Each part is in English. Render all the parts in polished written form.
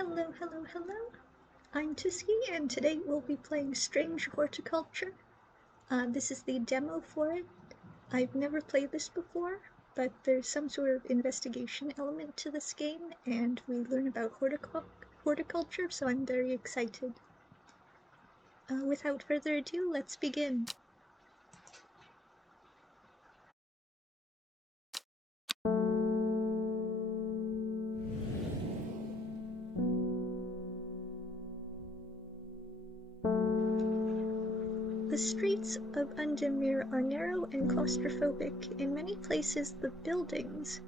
Hello, hello, hello. I'm Tuski, and today we'll be playing Strange Horticulture. This is the demo for it. I've never played this before, but there's some sort of investigation element to this game, and we learn about horticulture, so I'm very excited. Without further ado, let's begin. The streets of Undimir are narrow and claustrophobic. In many places, the buildings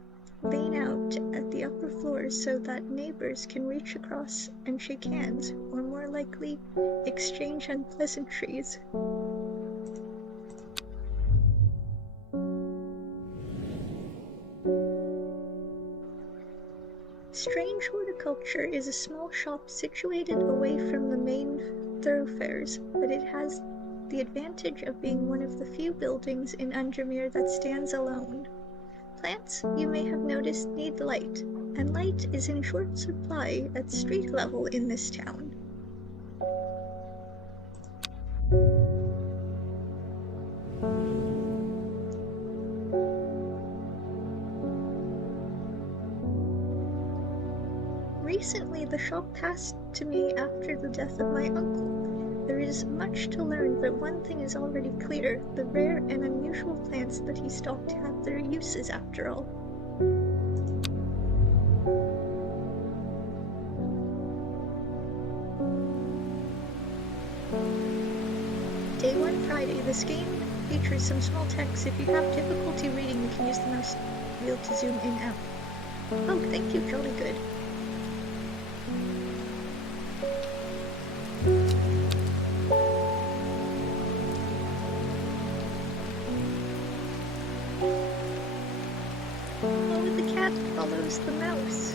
lean out at the upper floors so that neighbors can reach across and shake hands, or more likely, exchange unpleasantries. Strange Horticulture is a small shop situated away from the main thoroughfares, but it has the advantage of being one of the few buildings in Undimir that stands alone. Plants, you may have noticed, need light, and light is in short supply at street level in this town. Recently, the shop passed to me after the death of my uncle. There is much to learn, but one thing is already clear: the rare and unusual plants that he stocked have their uses after all. Day 1 Friday. This game features some small text. If you have difficulty reading, you can use the mouse wheel to zoom in and out. Oh, thank you, jolly good. Oh, the cat follows the mouse.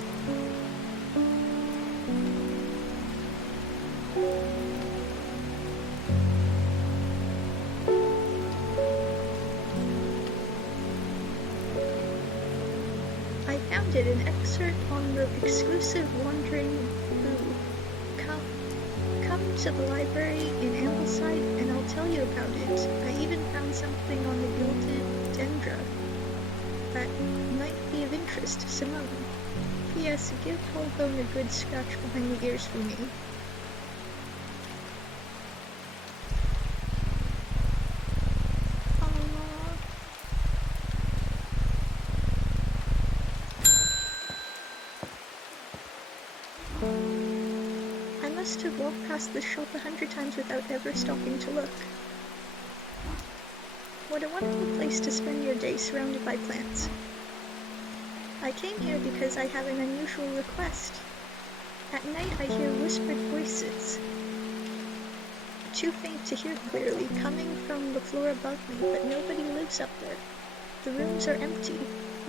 I found it, an excerpt on the exclusive Wandering Boo. Come to the library in Ambleside and I'll tell you about it. I even found something on the gilded dendra that might be of interest to Simone. P.S. Give Hellbone a good scratch behind the ears for me. I must have walked past this shop 100 times without ever stopping to look. What a wonderful place to spend your day surrounded by plants. I came here because I have an unusual request. At night I hear whispered voices, too faint to hear clearly, coming from the floor above me, but nobody lives up there. The rooms are empty.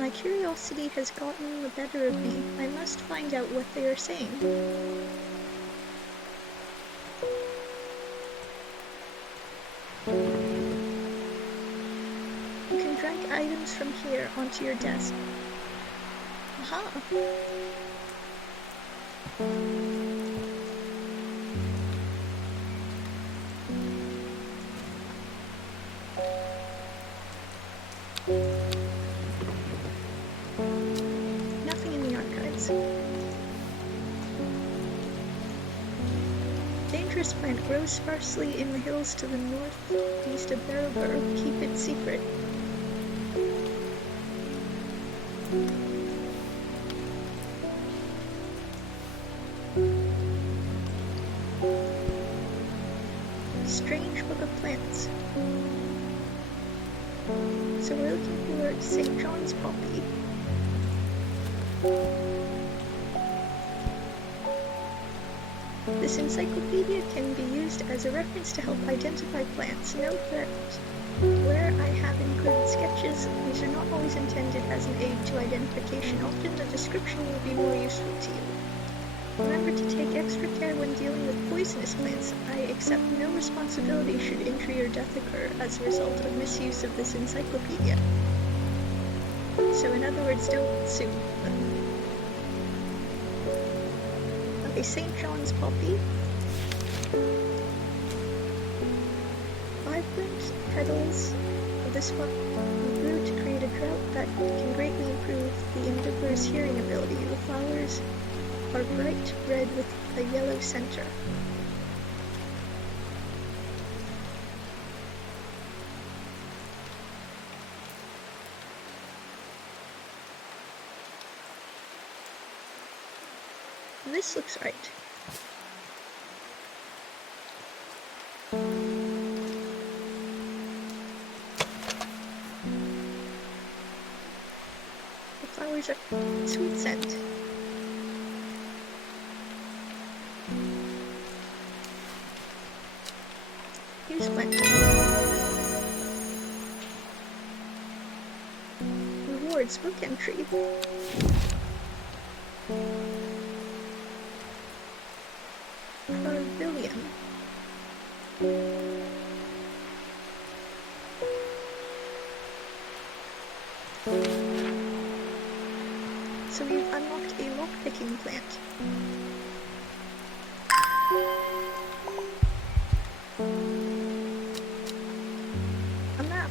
My curiosity has gotten the better of me. I must find out what they are saying. You can drag items from here onto your desk. Aha! Nothing in the archives. Dangerous plant grows sparsely in the hills to the northeast of Barrowborough. Keep it secret. Strange Book of Plants. So we're looking for St. John's Poppy. This encyclopedia can be used as a reference to help identify plants. Note that where I have included sketches, these are not always intended as an aid to identification. Often the description will be more useful to you. Remember to take extra care when dealing with poisonous plants. I accept no responsibility should injury or death occur as a result of misuse of this encyclopedia. So in other words, don't sue them. a St. John's poppy. Vibrant petals of this one grew to create a drought that can greatly improve the individual's hearing ability. The flowers are bright red with a yellow center. This looks right. The flowers are sweet scent. Here's plant. Rewards book entry. Pavilion. So we've unlocked a lock-picking plant. A map.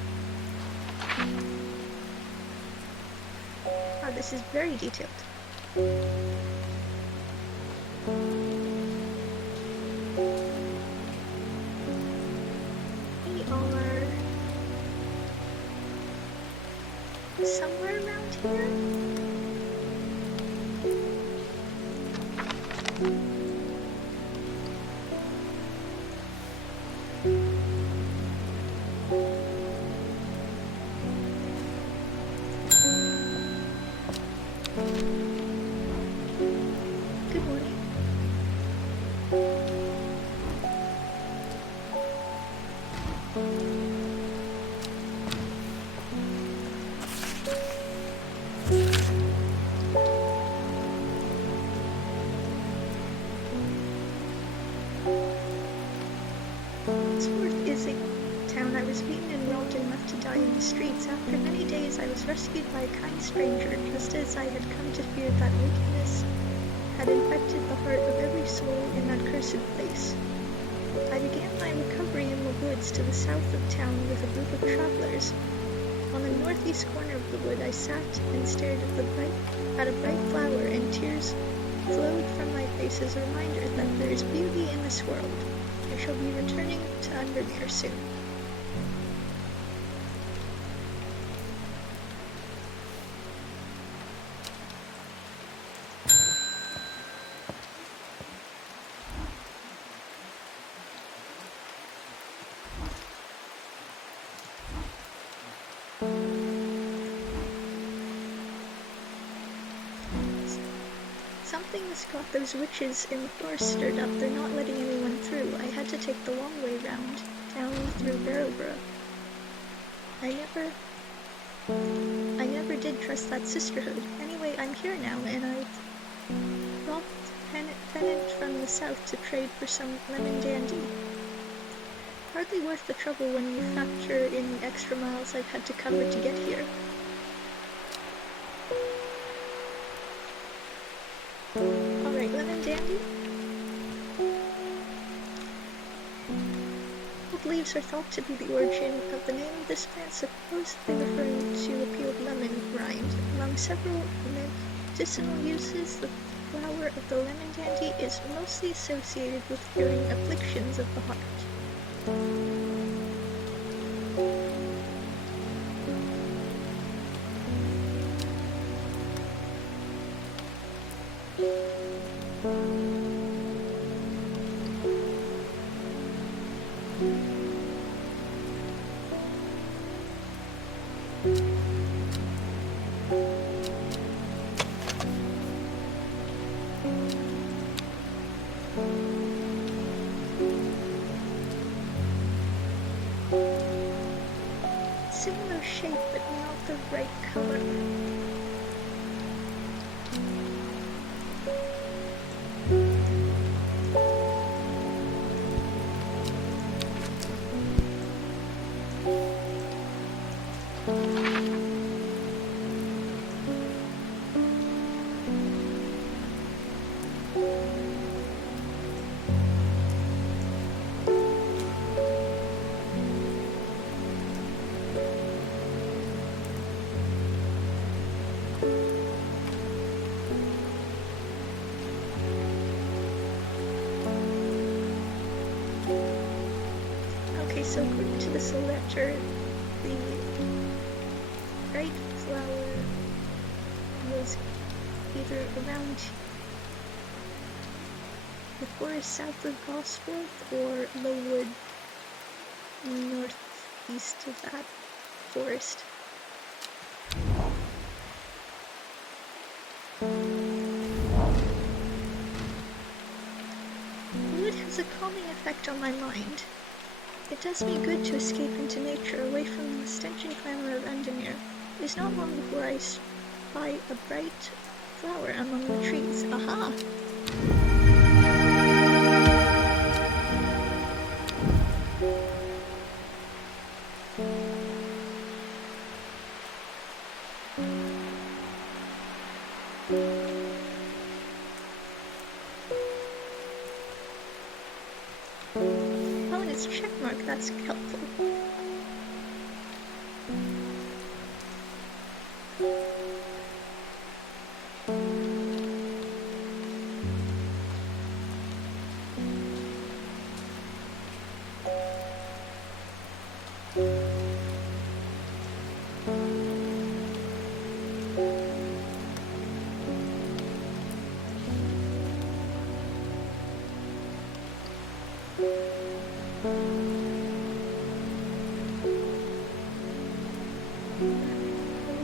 Wow, this is very detailed. We are somewhere around here. Good morning. Sworth is a town. I was beaten and robbed and left to die in the streets. After many days I was rescued by a kind stranger, just as I had come to fear that wickedness had infected the heart of every soul in that cursed place. I began my recovery in the woods to the south of town with a group of travelers. On the northeast corner of the wood I sat and stared at a bright flower, and tears flowed from my face as a reminder that there is beauty in this world. I shall be returning to Undermere soon. Something's got those witches in the forest stirred up. They're not letting anyone through. I had to take the long way round, down through Barrowborough. I never did trust that sisterhood. Anyway, I'm here now, and I've robbed Pennant from the south to trade for some lemon dandy. Hardly worth the trouble when you factor in the extra miles I've had to cover to get here. Alright, lemon dandy. Old leaves are thought to be the origin of the name of this plant, supposedly referring to a peeled lemon rind. Among several medicinal uses, the flower of the lemon dandy is mostly associated with curing afflictions of the heart. Similar shape, but not the right color. so according to this letter, the bright flower was either around the forest south of Gosforth or Lowood northeast of that forest. Wood has a calming effect on my mind. It does me good to escape into nature, away from the stench and clamor of Endemir. It is not long before I spy a bright flower among the trees. Aha! Oh, and it's checkmark, that's helpful.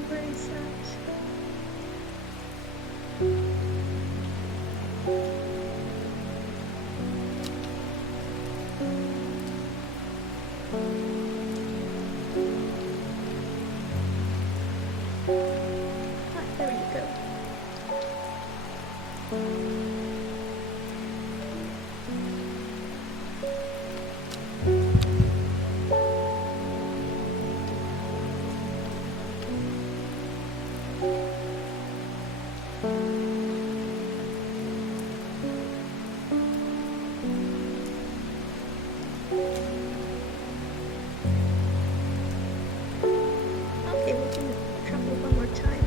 Where is that? Ah, there you go. Okay, we can travel one more time.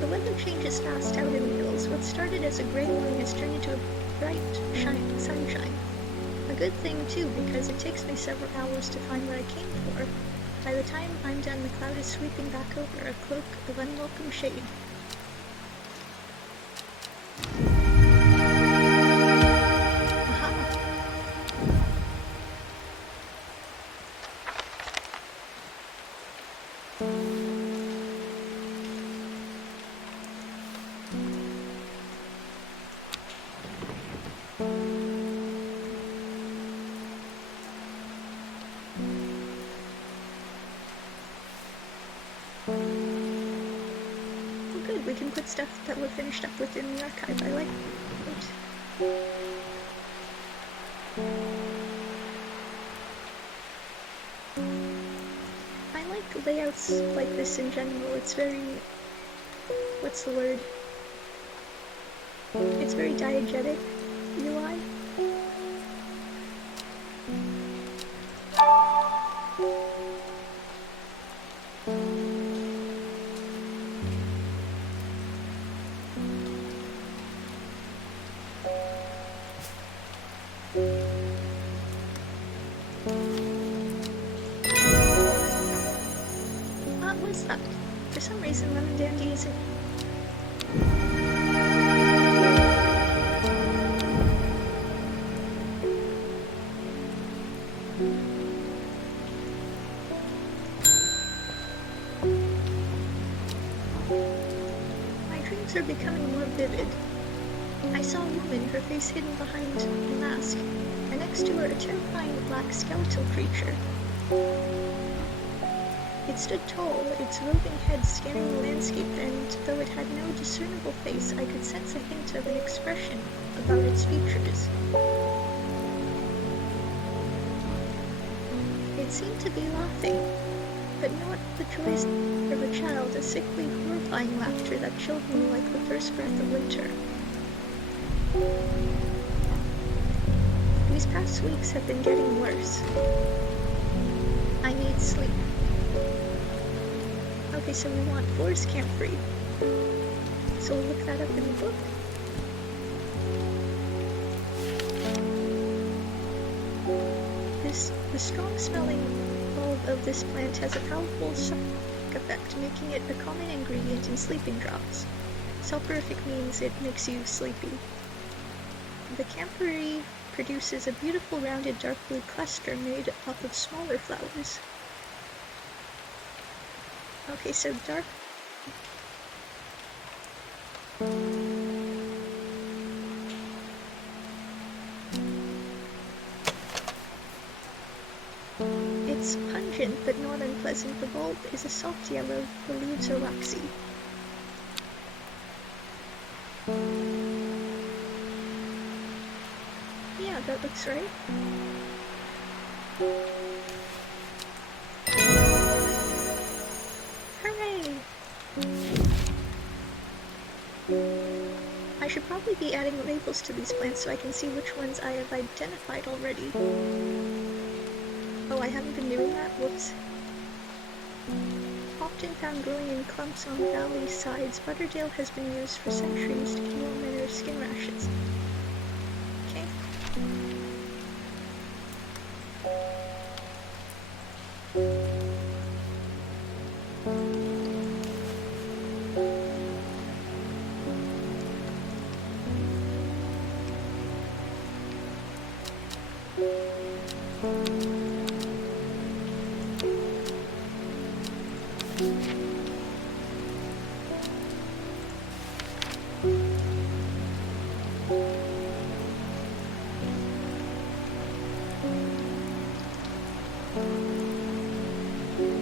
The weather changes fast out in the hills. What started as a gray line has turned into a bright sunshine. A good thing too, because it takes me several hours to find what I came for. By the time I'm done, the cloud is sweeping back over, a cloak of unwelcome shade. Good, we can put stuff that we're finished up with in the archive. I like it. I like layouts like this in general. It's very... what's the word? It's very diegetic UI. What was that? For some reason, Lemon Dandy isn't... My dreams are becoming more vivid. I saw a woman, her face hidden behind a mask, and next to her a terrifying black skeletal creature. It stood tall, its roving head scanning the landscape, and though it had no discernible face, I could sense a hint of an expression about its features. It seemed to be laughing, but not the joyous of a child, a sickly, horrifying laughter that chilled me like the first breath of winter. These past weeks have been getting worse. I need sleep. Okay, so we want forest camp free. so we'll look that up in the book. The strong-smelling bulb of this plant has a powerful shock effect, making it a common ingredient in sleeping drops. Soporific means it makes you sleepy. The camphor produces a beautiful rounded dark blue cluster made up of smaller flowers. Okay, so dark... It's pungent but not unpleasant. The bulb is a soft yellow, the leaves are waxy. Yeah, that looks right. Hooray! I should probably be adding labels to these plants so I can see which ones I have identified already. Oh, I haven't been doing that? Whoops. Often found growing in clumps on valley sides, Butterdale has been used for centuries to cure men or skin rashes. Okay.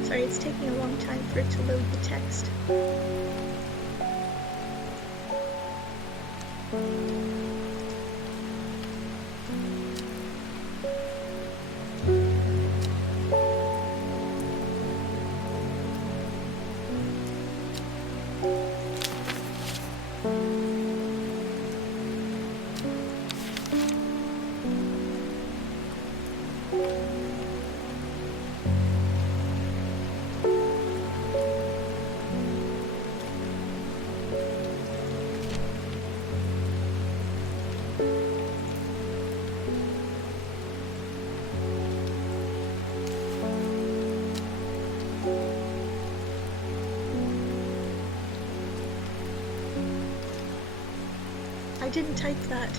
Sorry, it's taking a long time for it to load the text. I didn't type that.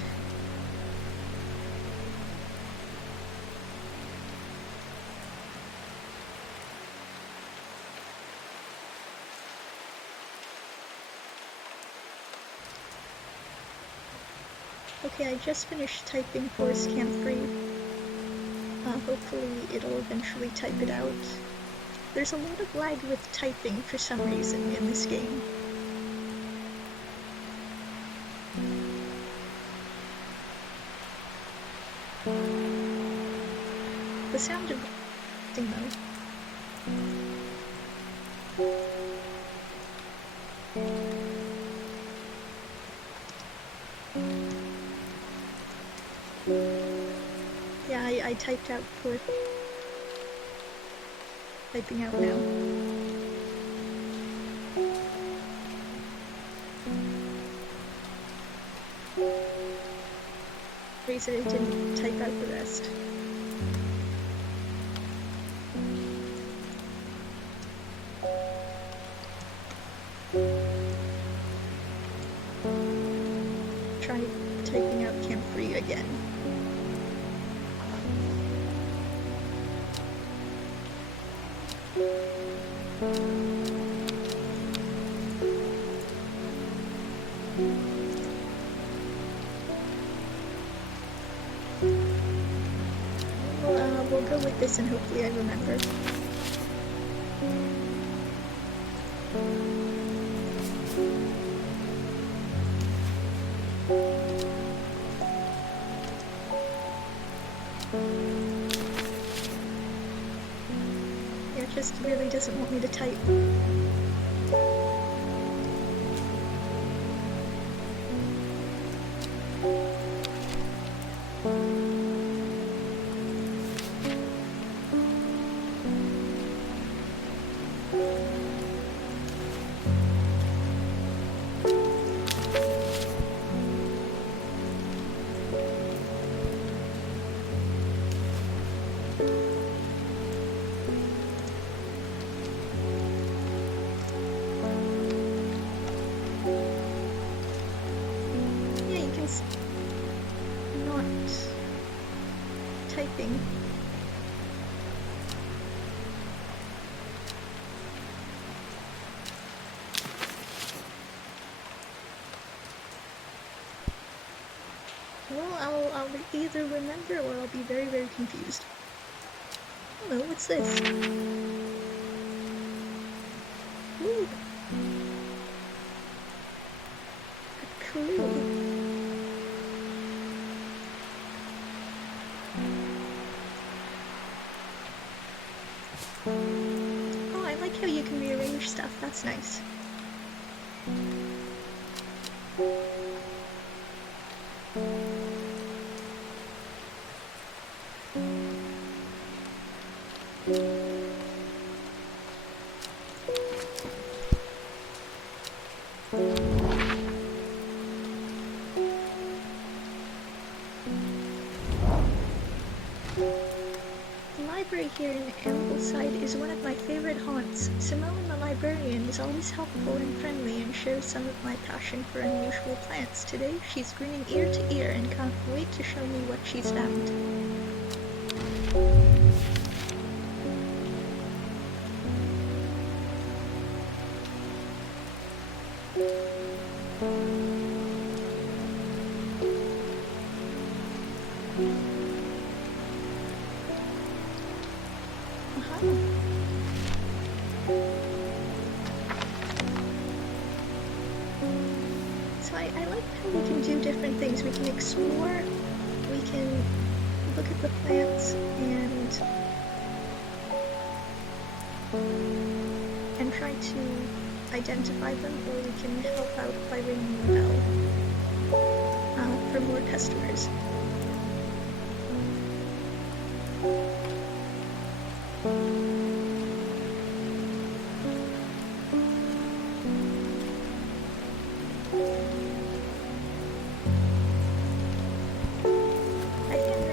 Okay, I just finished typing Forest Camp 3. Hopefully it'll eventually type it out. There's a lot of lag with typing for some reason in this game. The sound of thing though. Yeah, I typed out before. Typing out now. Reason it didn't type out the rest. Try typing out Camp 3 again. We'll go with this and hopefully I remember. Yeah, it just really doesn't want me to type. interesting. Well, I'll either remember or I'll be very, very confused. Hello, what's this? Ooh. A clue. Oh, I like how you can rearrange stuff, that's nice. Here in Ambleside is one of my favorite haunts. Simone the librarian is always helpful and friendly and shares some of my passion for unusual plants. Today she's grinning ear to ear and can't wait to show me what she's found. So I like how we can do different things. We can explore, we can look at the plants and try to identify them, or we can help out by ringing the bell for more customers.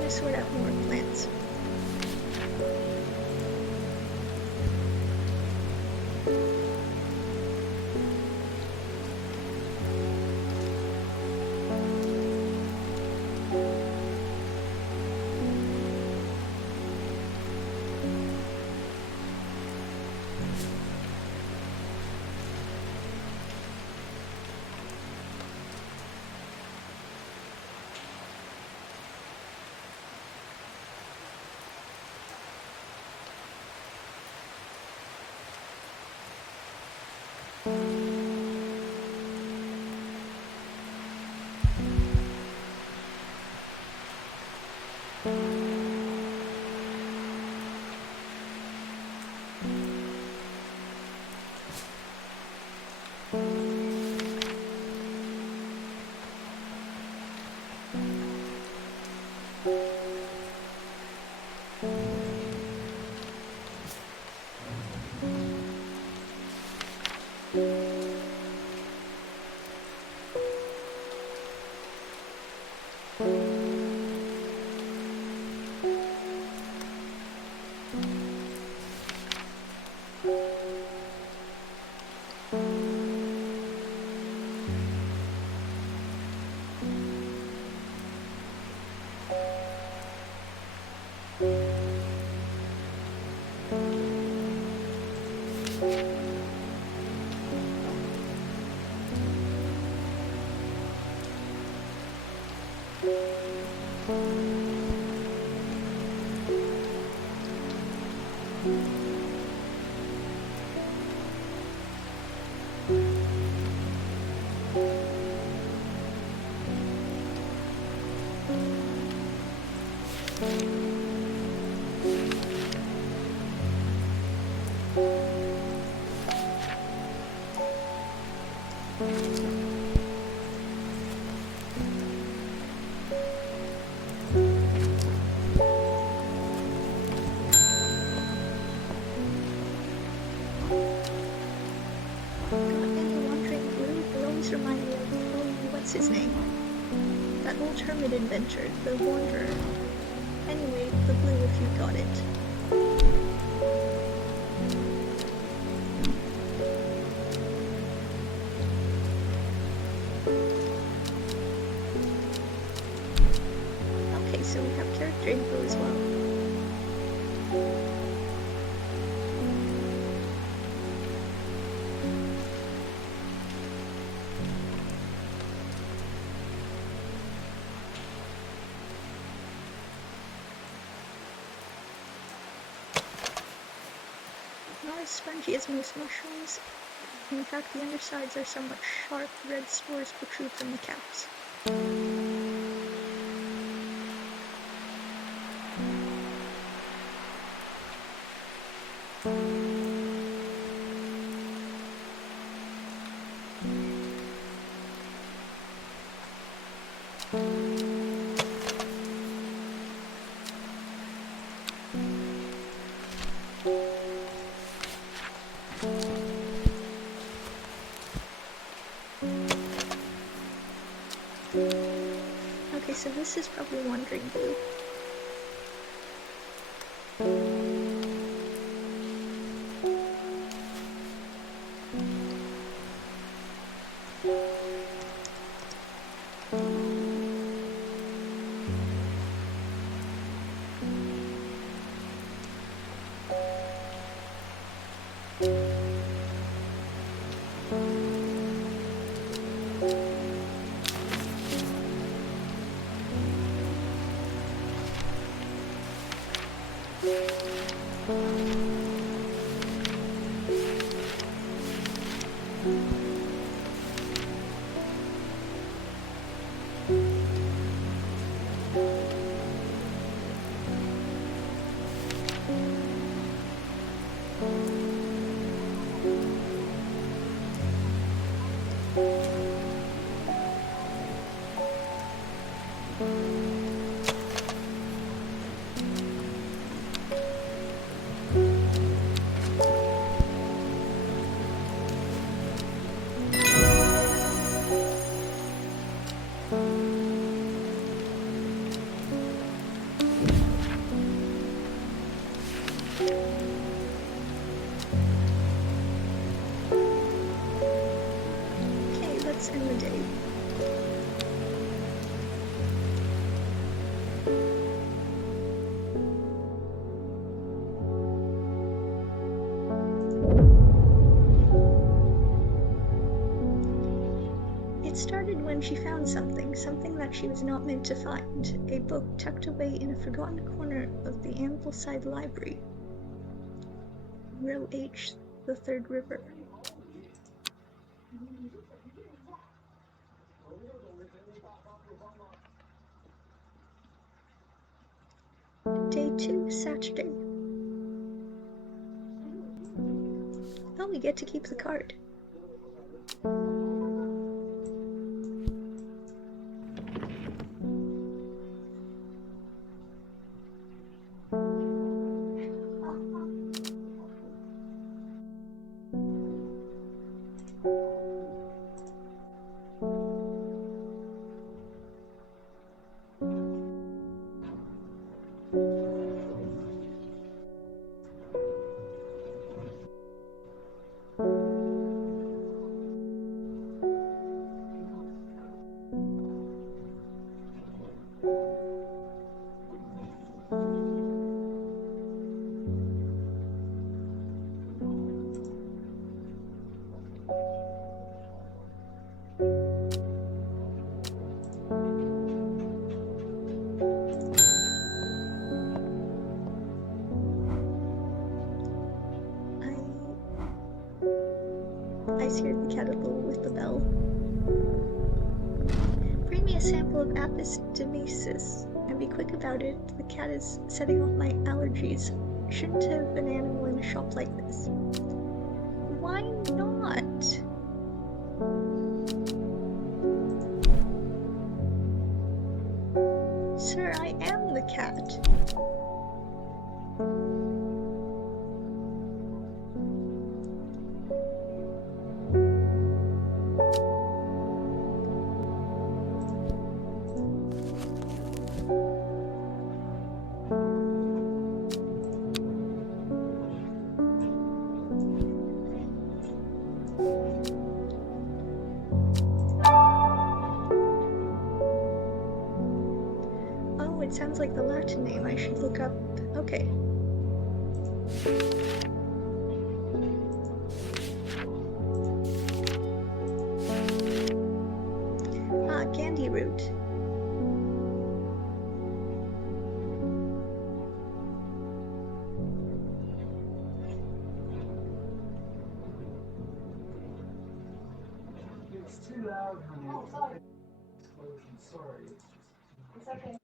Sort out more plants. His name. That old hermit inventor, the Wanderer. Anyway, the blue if you got it. Okay, so we have character info as well. as spongy as most mushrooms. In fact, the undersides are somewhat sharp. Red spores protrude from the caps. Okay, so this is probably Wandering Blue. In the day. It started when she found something that she was not meant to find, a book tucked away in a forgotten corner of the Ambleside Library. Row H, the Third River. Day 2, Saturday. Oh, we get to keep the card. I scared the cat a little with the bell. Bring me a sample of Apis demesis, and be quick about it. The cat is setting off my allergies. Shouldn't have an animal in a shop like this. Why not? Sir, I am the cat. It sounds like the Latin name. I should look up. Okay. Gandhi root. It's too loud, honey. Oh, sorry. Explosion. Sorry. It's okay.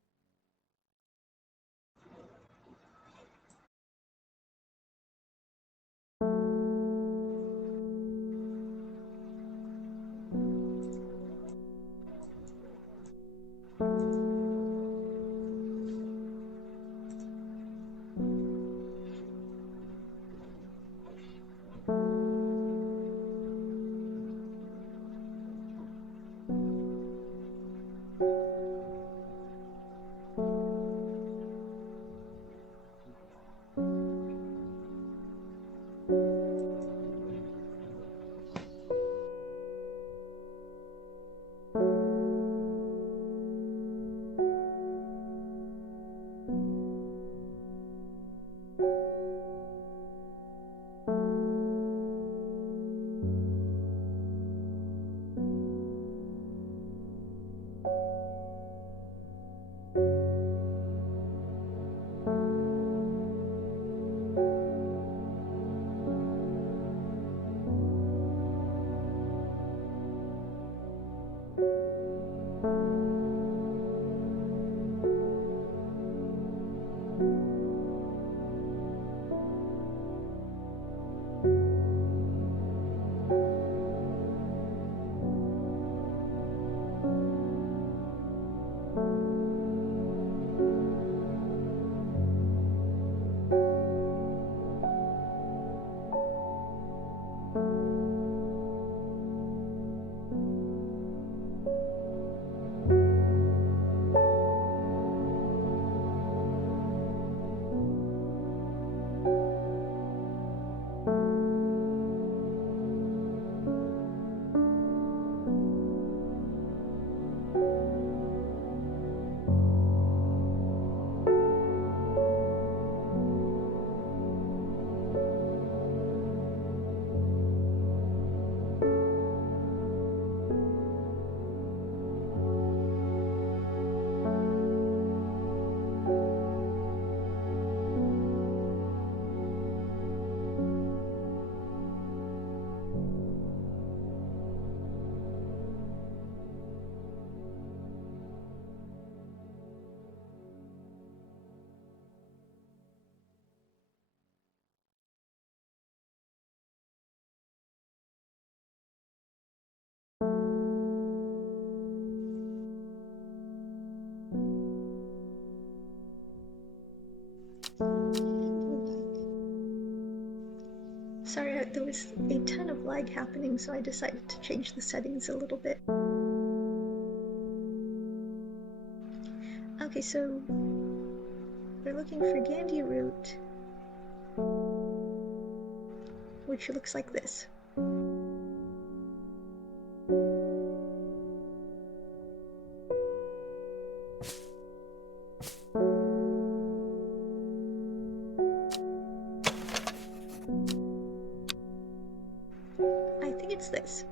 Sorry, there was a ton of lag happening, so I decided to change the settings a little bit. Okay, so we're looking for Gandy root, which looks like this. I think it's this.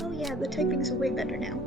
Oh yeah, the typing's way better now.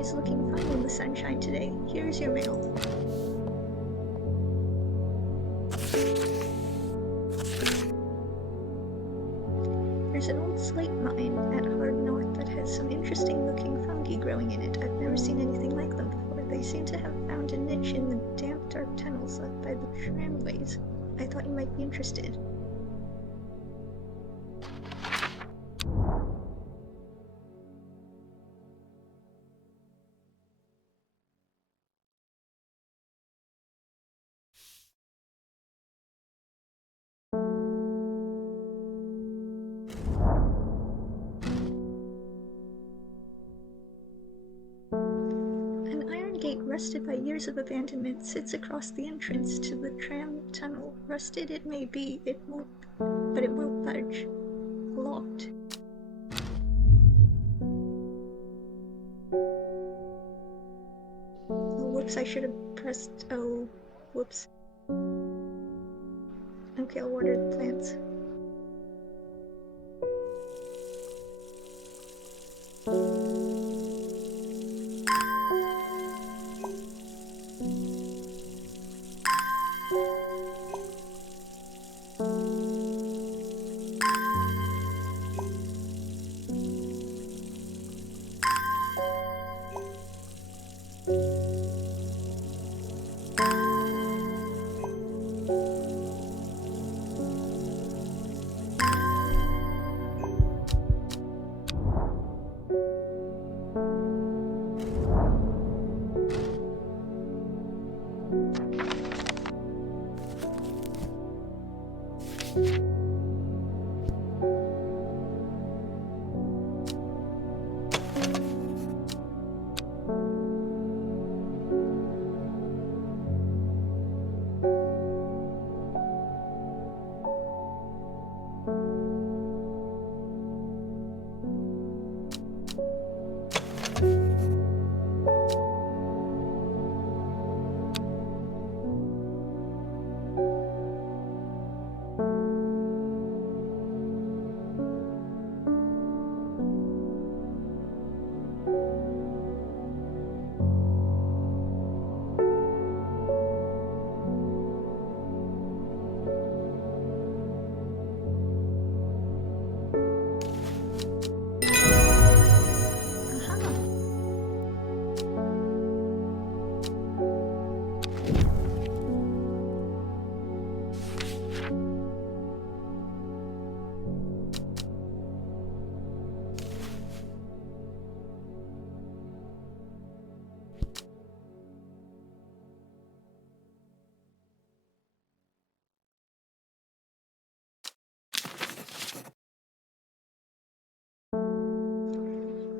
is looking fine in the sunshine today. Here's your mail. There's an old slate mine at Hard North that has some interesting looking fungi growing in it. I've never seen anything like them before. They seem to have found a niche in the damp, dark tunnels left by the tramways. I thought you might be interested. Rusted by years of abandonment, sits across the entrance to the tram tunnel. Rusted it may be, it won't budge. Locked. Oh, whoops, I should have pressed, oh, whoops. Okay, I'll water the plants.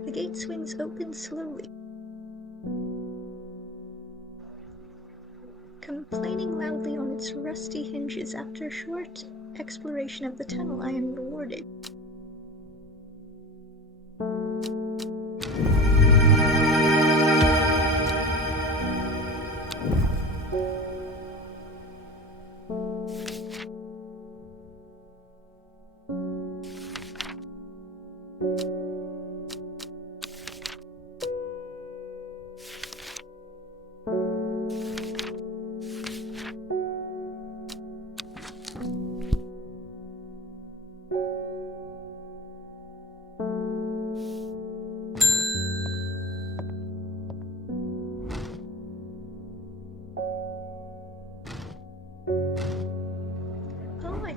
The gate swings open slowly. Complaining loudly on its rusty hinges, after a short exploration of the tunnel, I am rewarded.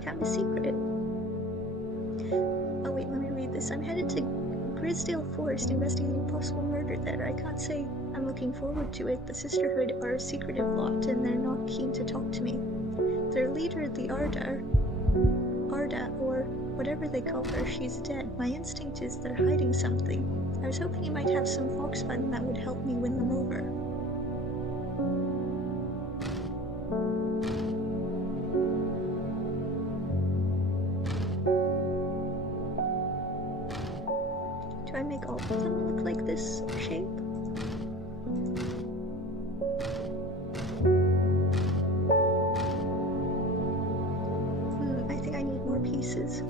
Found a secret. Oh wait, let me read this. I'm headed to Grisdale Forest investigating possible murder there. I can't say I'm looking forward to it. The Sisterhood are a secretive lot and they're not keen to talk to me. Their leader, the Arda, or whatever they call her, she's dead. My instinct is they're hiding something. I was hoping you might have some fox fun that would help me win them over. Do I make all of them look like this shape? I think I need more pieces.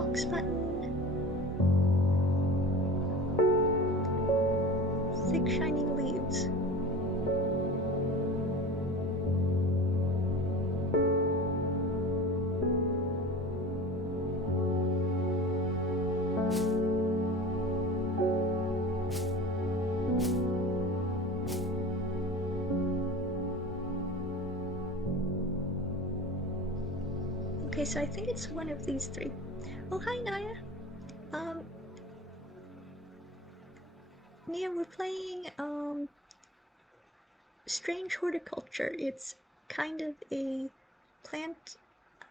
fox button. Thick shining leaves. Okay, so I think it's one of these three. Oh, hi, Naya. Nia, we're playing, Strange Horticulture. It's kind of a plant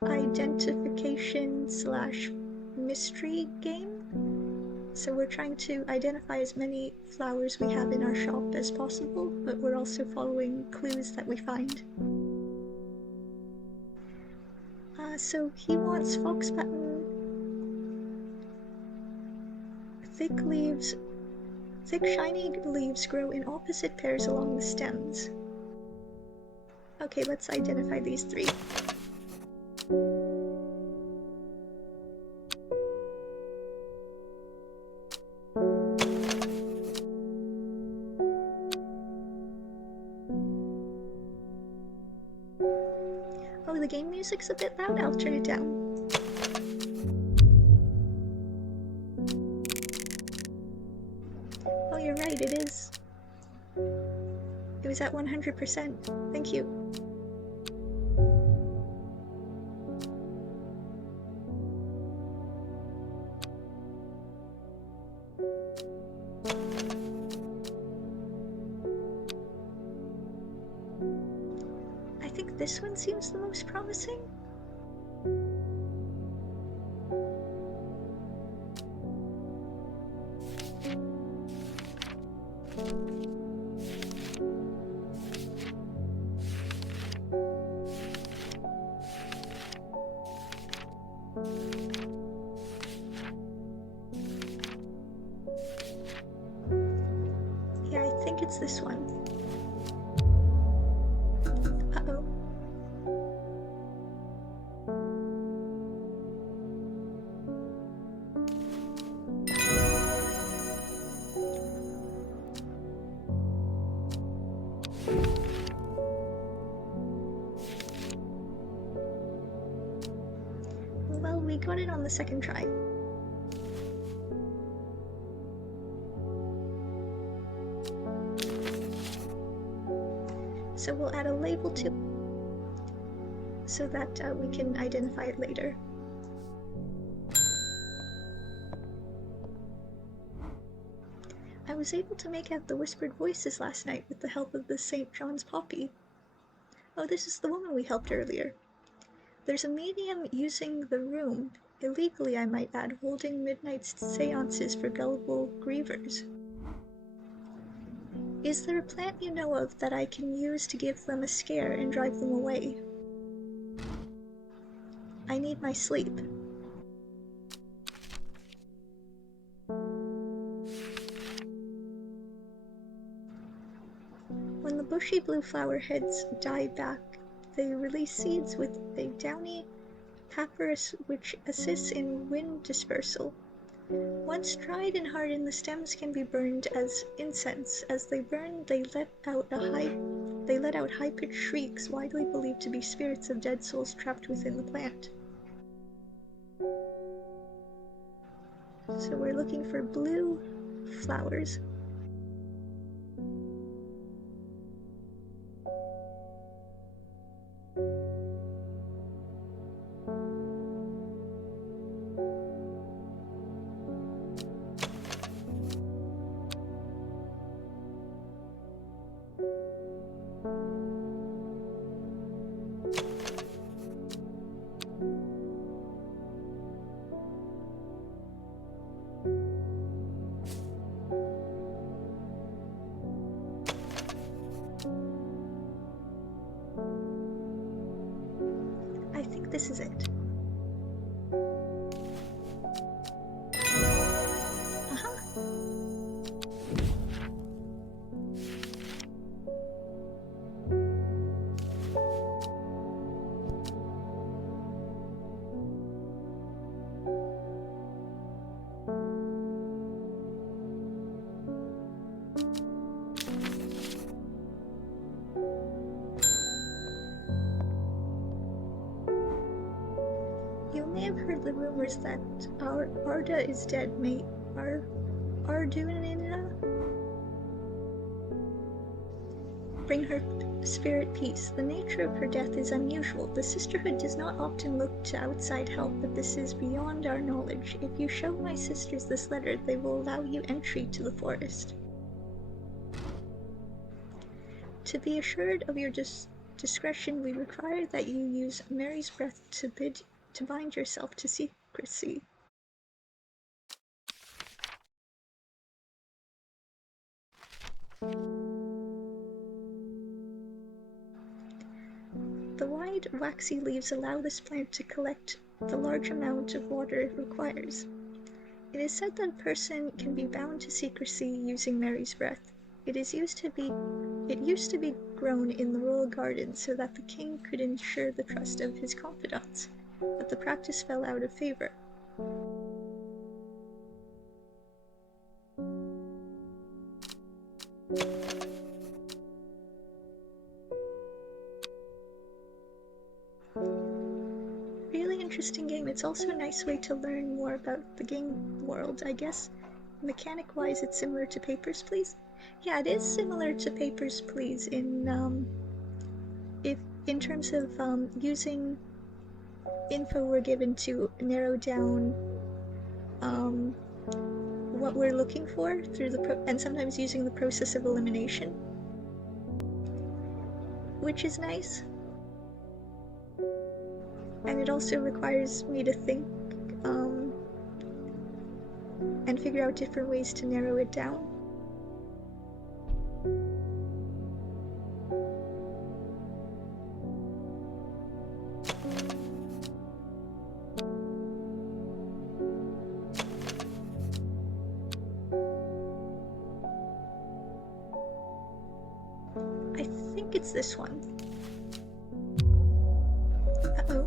identification slash mystery game. So we're trying to identify as many flowers we have in our shop as possible, but we're also following clues that we find. So he wants fox button, thick leaves. Thick shiny leaves grow in opposite pairs along the stems. Okay, let's identify these three. Oh, the game music's a bit loud. I'll turn it down. Oh, you're right, it is. It was at 100%. Thank you. I think this one seems the most promising. Yeah, I think it's this one. Uh-oh. Well, we got it on the second try. So we'll add a label to it so that we can identify it later. I was able to make out the whispered voices last night with the help of the St. John's poppy. Oh, this is the woman we helped earlier. There's a medium using the room, illegally I might add, holding midnight seances for gullible grievers. Is there a plant you know of that I can use to give them a scare and drive them away? I need my sleep. When the bushy blue flower heads die back, they release seeds with a downy papyrus which assists in wind dispersal. Once dried and hardened, the stems can be burned as incense. As they burn, they let out high-pitched shrieks, widely believed to be spirits of dead souls trapped within the plant. So we're looking for blue flowers. I think this is it. You may have heard the rumors that our Arda is dead. May Arduina bring her spirit peace. The nature of her death is unusual. The Sisterhood does not often look to outside help, but this is beyond our knowledge. If you show my sisters this letter, they will allow you entry to the forest. To be assured of your discretion, we require that you use Mary's breath to bind yourself to secrecy. The wide, waxy leaves allow this plant to collect the large amount of water it requires. It is said that a person can be bound to secrecy using Mary's breath. It used to be grown in the royal garden so that the king could ensure the trust of his confidants, but the practice fell out of favor. Really interesting game. It's also a nice way to learn more about the game world, I guess. Mechanic-wise, it's similar to Papers, Please. Yeah, it is similar to Papers, Please in terms of using info we're given to narrow down what we're looking for through and sometimes using the process of elimination, which is nice. And it also requires me to think and figure out different ways to narrow it down. I think it's this one. Uh-oh.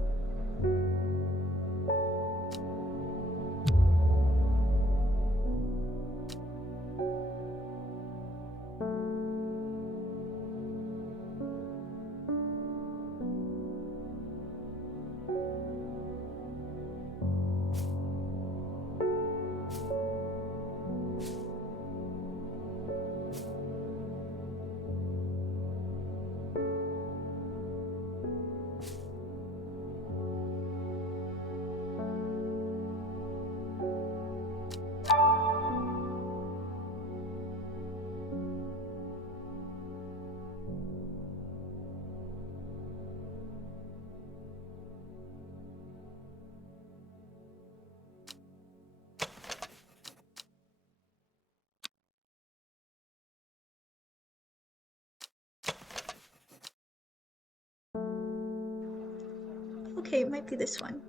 Okay, it might be this one.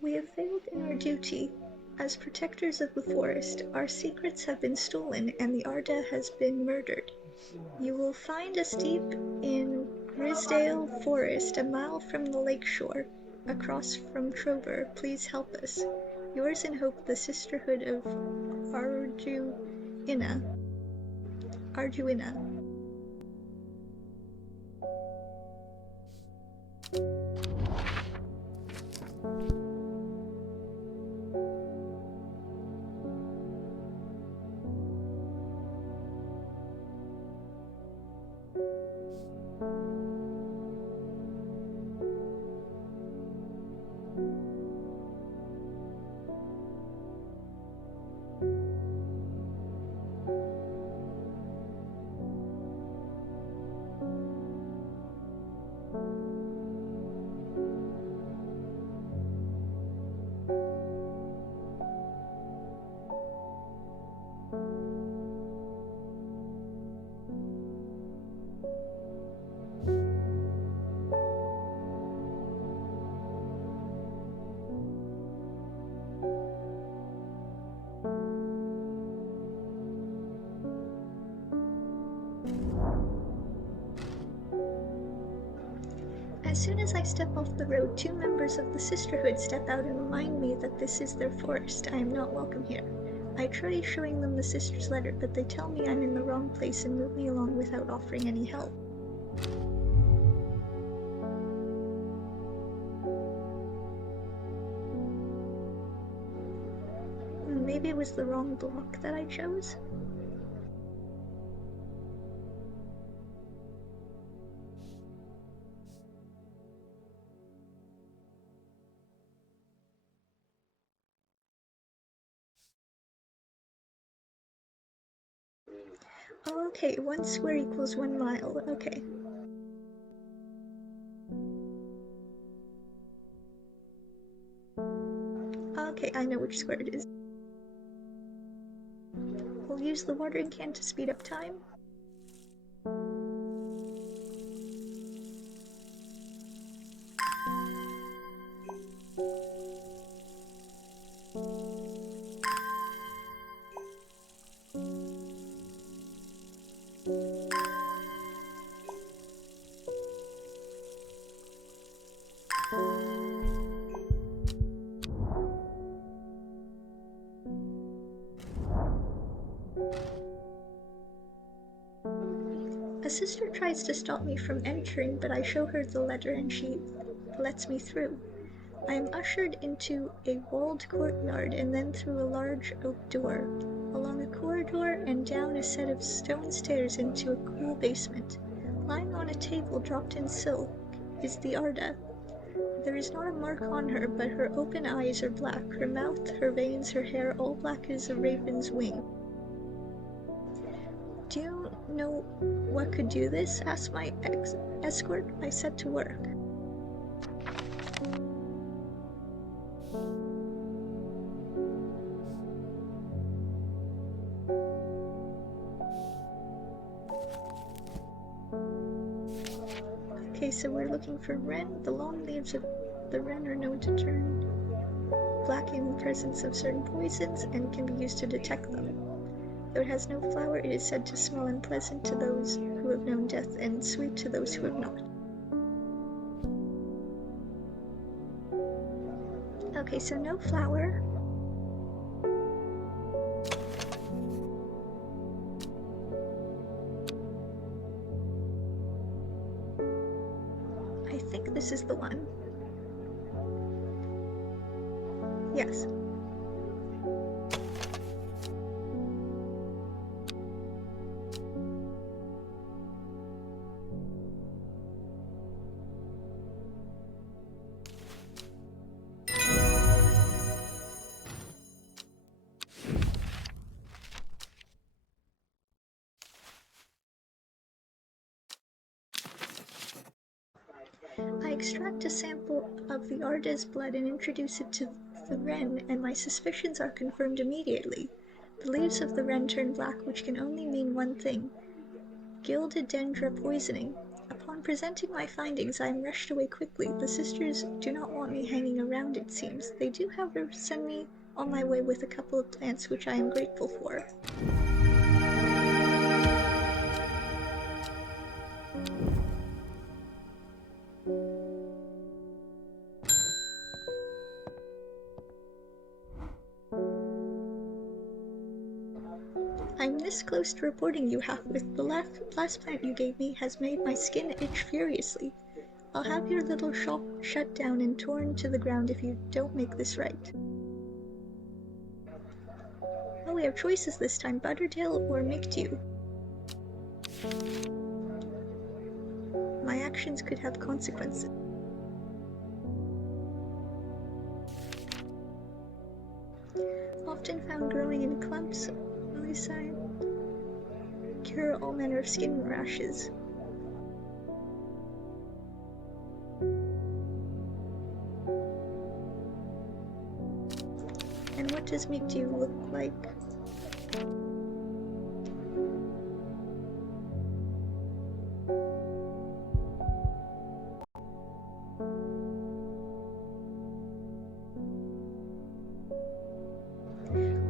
We have failed in our duty. As protectors of the forest, our secrets have been stolen and the Arda has been murdered. You will find us deep in Grisdale Forest, a mile from the lakeshore, across from Trover. Please help us. Yours in hope, the Sisterhood of Arduina. As soon as I step off the road, 2 members of the sisterhood step out and remind me that this is their forest. I am not welcome here. I try showing them the sister's letter, but they tell me I'm in the wrong place and move me along without offering any help. Maybe it was the wrong block that I chose? Oh, okay, 1 square equals 1 mile, okay. Okay, I know which square it is. We'll use the watering can to speed up time. A sister tries to stop me from entering, but I show her the letter and she lets me through. I am ushered into a walled courtyard and then through a large oak door, along a corridor and down a set of stone stairs into a cool basement. Lying on a table dropped in silk is the Arda. There is not a mark on her, but her open eyes are black, her mouth, her veins, her hair, all black as a raven's wing. Do you know what could do this? Asked my escort. I set to work. Okay, so we're looking for wren. The long leaves of the wren are known to turn black in the presence of certain poisons and can be used to detect them. Though it has no flower, it is said to smell unpleasant to those who have known death and sweet to those who have not. Okay, so no flower. I think this is the one. Yes. I extract a sample of the Arda's blood and introduce it to the wren, and my suspicions are confirmed immediately. The leaves of the wren turn black, which can only mean one thing: gilded dendra poisoning. Upon presenting my findings, I am rushed away quickly. The sisters do not want me hanging around, it seems. They do, however, send me on my way with a couple of plants, which I am grateful for. I'm this close to reporting you, Halfwith. The last plant you gave me has made my skin itch furiously. I'll have your little shop shut down and torn to the ground if you don't make this right. Oh, we have choices this time: Butterdale or Mictue. My actions could have consequences. Often found growing in clumps on this side. Cure all manner of skin rashes. And what does Mictue look like?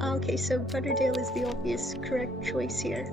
Okay, so Butterdale is the obvious correct choice here.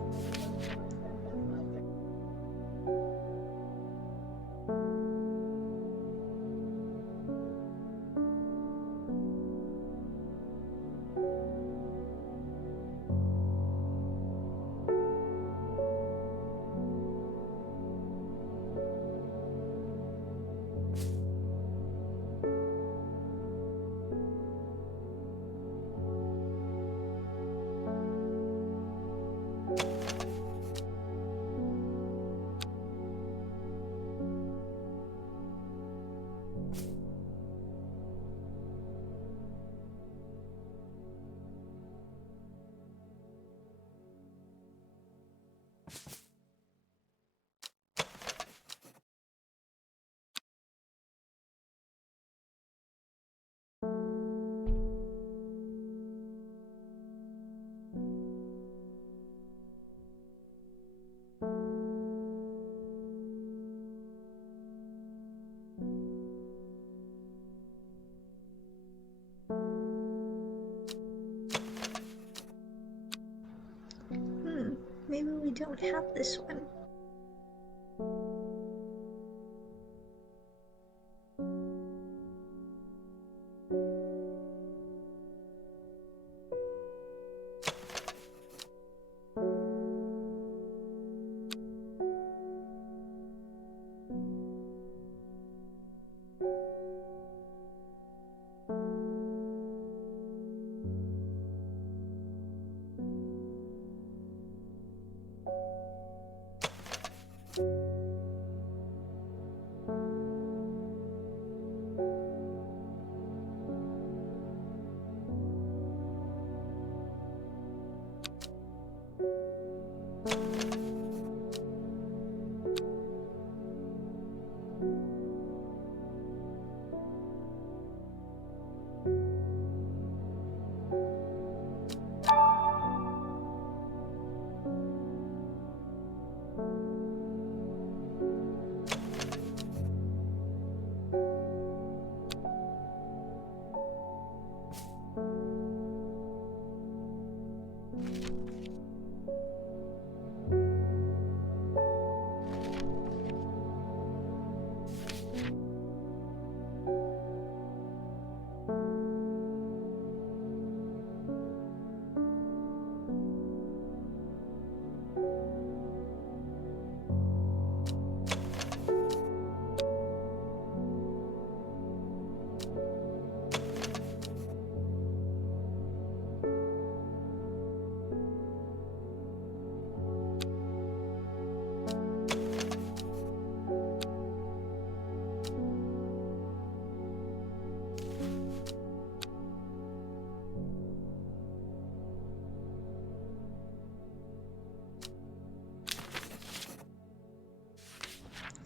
Maybe we don't have this one.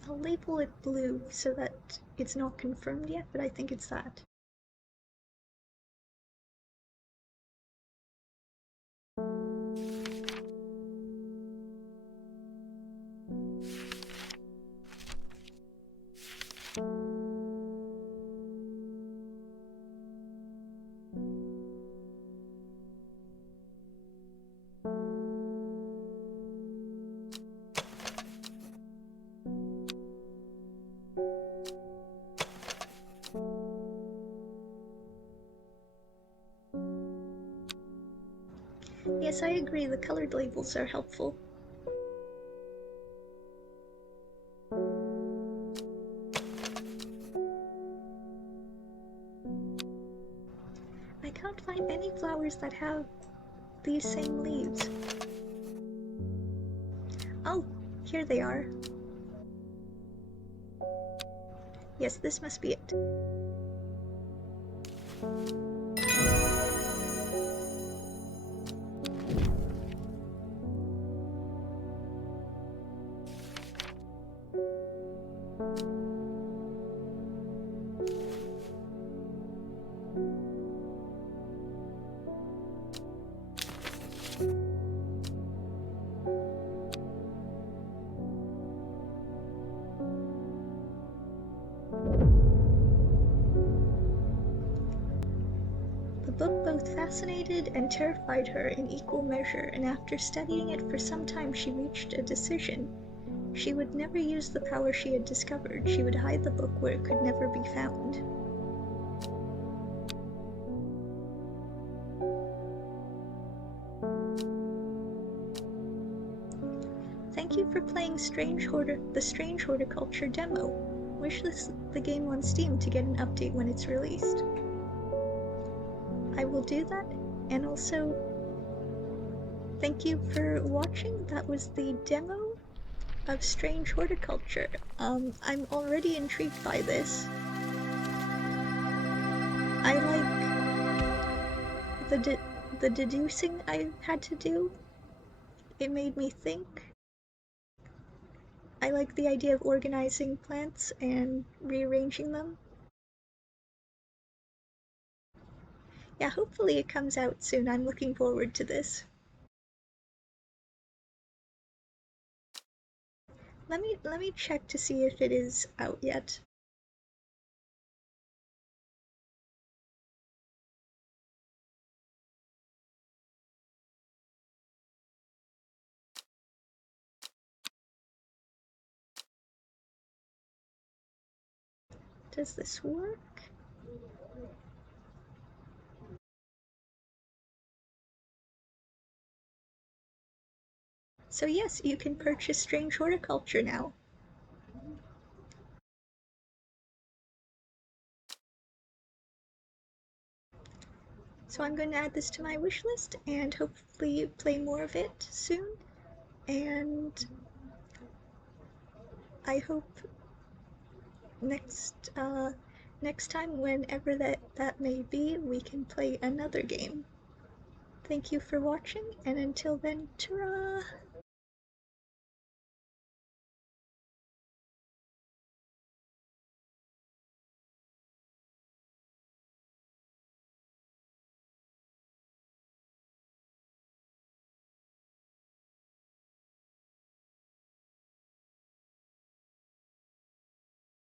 I'll label it blue so that it's not confirmed yet, but I think it's that. Yes, I agree, the colored labels are helpful. I can't find any flowers that have these same leaves. Oh, here they are. Yes, this must be it. The book both fascinated and terrified her in equal measure, and after studying it for some time she reached a decision. She would never use the power she had discovered. She would hide the book where it could never be found. Thank you for playing the Strange Horticulture demo. Wishlist the game on Steam to get an update when it's released. I will do that, and also thank you for watching. That was the demo of Strange Horticulture. I'm already intrigued by this. I like the deducing I had to do. It made me think. I like the idea of organizing plants and rearranging them. Yeah, hopefully it comes out soon. I'm looking forward to this. Let me check to see if it is out yet. Does this work? So yes, you can purchase Strange Horticulture now. So I'm going to add this to my wish list and hopefully play more of it soon. And I hope next time, whenever that may be, we can play another game. Thank you for watching, and until then, ta-ra!